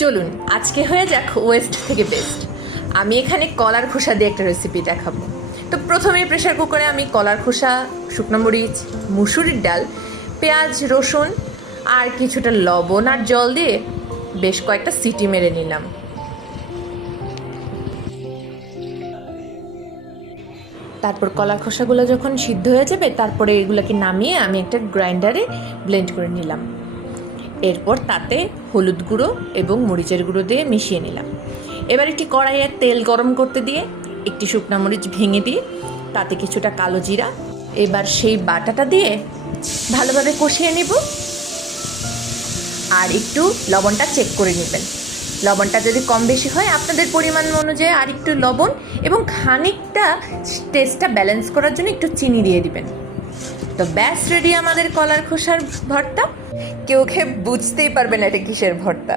চলুন আজকে হয়ে যাক ওয়েস্ট থেকে বেস্ট। আমি এখানে কলার খোসা দিয়ে একটা রেসিপি দেখাবো। তো প্রথমে প্রেশার কুকারে আমি কলার খোসা, শুকনো মরিচ, মুসুরির ডাল, পেঁয়াজ, রসুন আর কিছুটা লবণ আর জল দিয়ে বেশ কয়েকটা সিটি মেরে নিলাম। তারপর কলার খোসাগুলো যখন সিদ্ধ হয়ে যাবে তারপরে এগুলোকে নামিয়ে আমি একটা গ্রাইন্ডারে ব্লেন্ড করে নিলাম। এরপর তাতে হলুদ গুঁড়ো এবং মরিচের গুঁড়ো দিয়ে মিশিয়ে নিলাম। এবার একটি কড়াইয়ে তেল গরম করতে দিয়ে একটি শুকনো মরিচ ভেঙে দিয়ে তাতে কিছুটা কালো জিরা, এবার সেই বাটাটা দিয়ে ভালোভাবে কষিয়ে নেব। আর একটু লবণটা চেক করে নেবেন। লবণটা যদি কম বেশি হয় আপনাদের পরিমাণ অনুযায়ী আর একটু লবণ এবং খানিকটা টেস্টটা ব্যালেন্স করার জন্য একটু চিনি দিয়ে দিবেন। তো ব্যাস রেডি আমাদের কলার খোসার ভর্তা। কেউ খেয়ে বুঝতেই পারবে না এটা কিসের ভর্তা।